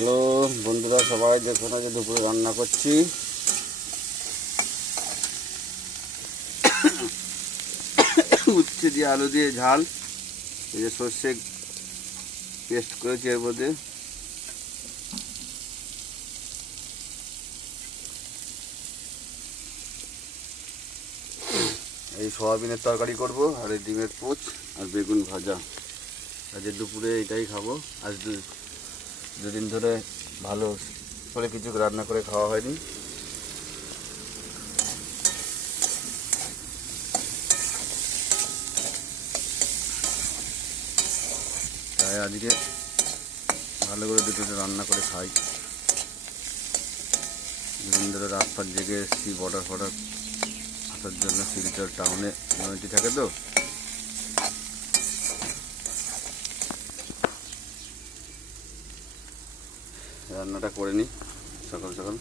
Hello বন্ধুরা, সবাই দেখুন আজ দুপুরে রান্না করছি। উচ্ছে দিয়ে আলু দিয়ে ঝাল, এই যে সর্ষে পেস্ট করেছি এর মধ্যে। এই সয়াবিনের তরকারি করব, আর এই ডিমের পোচ আর বেগুন ভাজা। আজ দুপুরে এটাই খাবো। আজ দুদিন ধরে ভালো করে কিছু রান্না করে খাওয়া হয়নি। তাই আজকে ভালো করে দুটো রান্না করে খাই। দুদিন ধরে রাত পাত জেগে এসেছি বর্ডার আসার জন্য। শিলচর টাউনে নয়টি থাকে তো, রান্নাটা করে নিই সকাল সকাল।